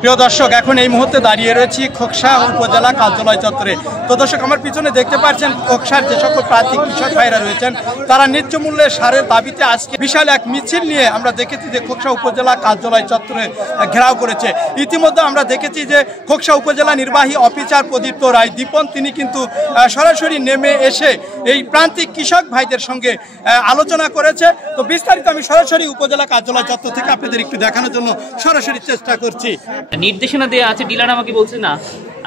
প্রিয় দর্শক, এখন এই মুহূর্তে দাঁড়িয়ে রয়েছি খোকসা উপজেলা কার্যালয় চত্বরে। তো দর্শক, আমার পিছনে দেখতে পাচ্ছেন খোকসার যে সকল প্রান্তিক কৃষক ভাইরা রয়েছেন তারা ন্যায্য মূল্যে সারের দাবিতে আজকে বিশাল এক মিছিল নিয়ে আমরা দেখেছি যে খোকসা উপজেলা কার্যালয় চত্বরে ঘেরাও করেছে। ইতিমধ্যে আমরা দেখেছি যে খোকসা উপজেলা নির্বাহী অফিসার প্রদীপ্ত রায় দীপন তিনি কিন্তু সরাসরি নেমে এসে এই প্রান্তিক কৃষক ভাইদের সঙ্গে আলোচনা করেছে। তো বিস্তারিত আমি সরাসরি উপজেলা কার্যালয় চত্বর থেকে আপনাদের একটু দেখানোর জন্য সরাসরি চেষ্টা করছি। নির্দেশনা দেওয়া আছে, ডিলার আমাকে বলছে না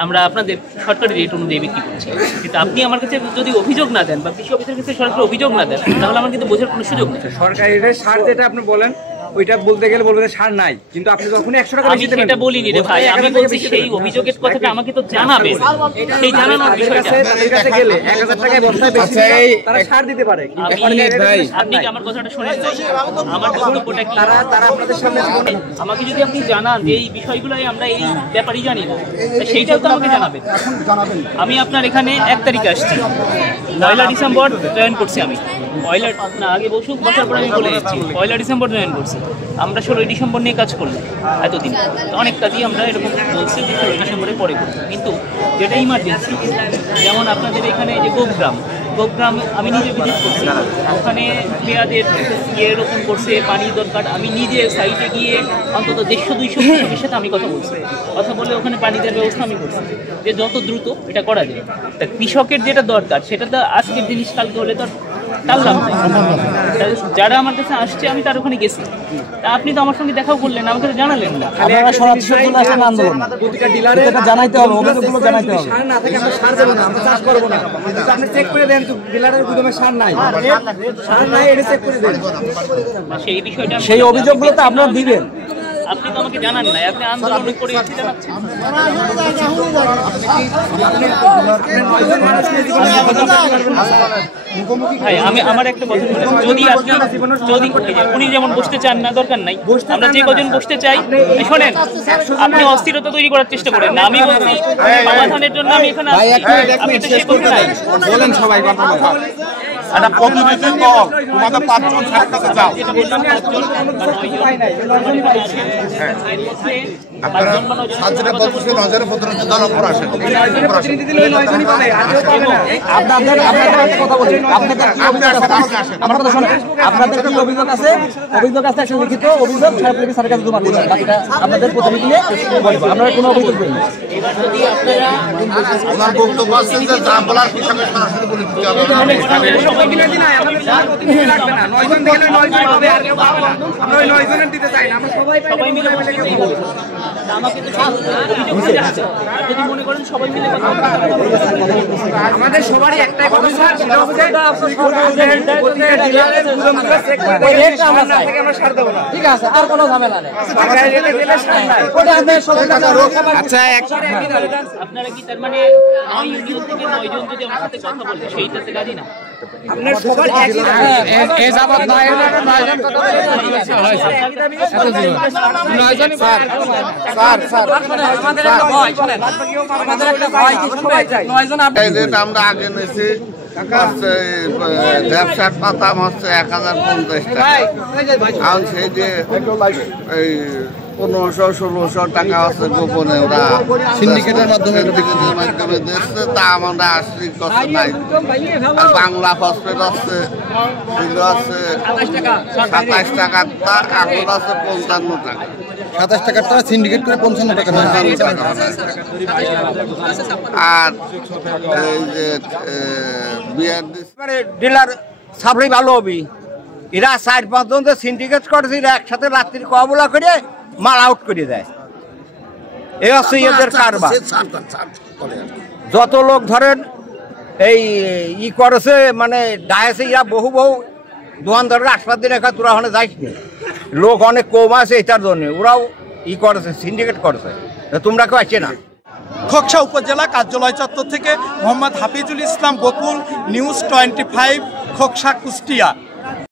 আমরা আপনাদের সরকারি রেট অনুযায়ী বিক্রি করছি, কিন্তু আপনি আমার কাছে যদি অভিযোগ না দেন বা কৃষি অফিসের কাছে সরকারি অভিযোগ না দেন তাহলে আমার কিন্তু বোঝার কোনো সুযোগ নেই। সরকারি রেট সার যেটা আপনি বলেন ওইটা বলতে গেলে বলবেন সার নাই, কিন্তু আপনি যখন 100 টাকা বেশি দেবেন সেটা বলিনি রে ভাই, আমি বলছি সেই অভিযোগের কথাটা আমাকে তো জানাবেন, সেই জানানোর বিষয়টা তাদের কাছে গেলে 1000 টাকায় বস্তায় বেশি তারা সার দিতে পারে। আপনি কি আমার কথাটা শুনেন? আমার বক্তব্যটা কি তারা আপনাদের সামনে আমাকে যদি আপনি জানান যে এই বিষয়গুলোই আমরা এই ব্যাপারেই জানি না, সেইটাও তো আমাকে জানাবেন। আমি আপনার এখানে 1 তারিখে আসছি, 1 ডিসেম্বর জয়েন করছি। আমি না আগে বছর পরে আমি বলে দিচ্ছি 1 ডিসেম্বর জয়েন করছি। আমরা 16 ডিসেম্বর নিয়ে কাজ করলাম এতদিন, অনেক কাজই আমরা এরকম বলছি যে 16 ডিসেম্বরে পরে করব, কিন্তু যেটা ইমার্জেন্সি, যেমন আপনাদের এখানে যে গোপগ্রাম আমি নিজে ভিজিট করছি, ওখানে পেঁয়াজের এরকম করছে, পানি দরকার। আমি নিজে সাইটে গিয়ে অন্তত 150-200 কৃষকের সাথে আমি কথা বলে ওখানে পানি দেওয়ার ব্যবস্থা আমি করছি যে যত দ্রুত এটা করা যায়। তা কৃষকের যেটা দরকার সেটা তো আজকের জিনিস কালকে হলে তো টাললাম না। যারা আমার কাছে আসছে আমি তার ওখানে গেছি, তা আপনি তো আমার সঙ্গে দেখাও করলেন, আমাকে তো জানালেন না। প্রতিটা ডিলারে জানাইতে হবে, অভিযোগগুলো জানাইতে হবে। সার না থাকে আমরা সার দেব না, আমরা চাষ করব না। আপনি চেক করে দেন তো ডিলারের গুদামে সার নাই এটা চেক করে দেন। সেই বিষয়টা সেই অভিযোগগুলো তো আপনারা দিবেন। আপনি তো আমাকে জানান নাই, আপনি আন্দোলন করে এসে জানাচ্ছেন। ভাই আমি আমার একটা কথা যদি উনি যেমন বসতে চান না, দরকার নাই, আমরা যে কজন বসতে চাই। শোনেন, আপনি অস্থিরতা তৈরি করার চেষ্টা করেন না। আমি বলছি সমাধানের জন্য আমি এখানে বলেন সবাই কথা একটা প্রতিনিধি দল তোমাদের 5 জন সাক্ষাতে যাও। সাতজনের বলতেছে 9 প্রতিনিধি দল উপর আসেন। আপনাদের কি অভিযোগ আছে? অভিযোগ আছে, একটা লিখিত অভিযোগ স্যারের কাছে জমা দিবেন। বাকিটা আপনাদের প্রতিনিধি নিয়ে বলবো। আপনারা কোনো অভিযোগ করেন না। আমার বক্তব্য আছে যে যা বলার কৃষকের সরাসরি বলে দিতে হবে। সবাই মিলে দিন, আমাদের প্রতিনিধি লাগবে না। 9 জন দিলে 9 জন হবে, আর কেউ পাবে না। আমরা ওই 9 জনের দিতে চাই না, আমরা সবাই মিলে কেউ বলবো। আমাকে তো অভিযোগ আছে, যদি মনে করেন সবাই মিলে কথা বলতে আমাদের সবারই একটাই কথা স্যার, সেটা হচ্ছে প্রতিটা ডিলারের গুদামগুলো চেক করে রেট আমরা না থেকে আমরা সার দেব না। ঠিক আছে, আর কোনো ঝামেলা নেই। রেটে দিলে সার নাই, ওটা আমাদের সবাই টাকা। আচ্ছা, আপনারা কি তার মানে 9 ইউনিয়ন থেকে 9 জন যদি আমার সাথে কথা বলে সেইটাতে গাড়ি না? আপনার সবার একই এই যাবত 9 জন কথা বলে আমাদের একটা ভয়, শুনেন, আমাদের একটা ভয় কি সবাই চাই 9 জন। এই রেট আমরা আগে নিয়েছি ব্যবসার পাতা হচ্ছে 1050 টাকা। আর সেই যে এই 1500-1600 টাকা আছে গোপনে ওরা সিন্ডিকেটের মাধ্যমে দিচ্ছে, তা আমরা আসলে কষ্ট নাই। আর বাংলা ফসফেট আছে, এগুলো আছে 27 টাকা, এখন আছে 55 টাকা। 27 টাকাটা সিন্ডিকেট করে 55 টাকা। আর এই যে বিয়ার ডিলার সাপ্লাই ভালো হবে। এরা 4-5 জন যে সিন্ডিকেট করেছে, এরা একসাথে রাত্রি কবলা করে মাল আউট করে দেয়। এই হচ্ছে এদের কারবার। যত লোক ধরেন এই করেছে, মানে ডায়েছে, এরা বহু দোকানদারের আসপাতি রেখা তোরা ওখানে যাইস নি, লোক অনেক কম আছে, এটার জন্য ওরাও করেছে, সিন্ডিকেট করেছে। তোমরা কেউ আসছে না। খোকসা উপজেলা কার্যালয় চত্বর থেকে মোহাম্মদ হাফিজুল ইসলাম বকুল, নিউজ 25, খোকসা, কুষ্টিয়া।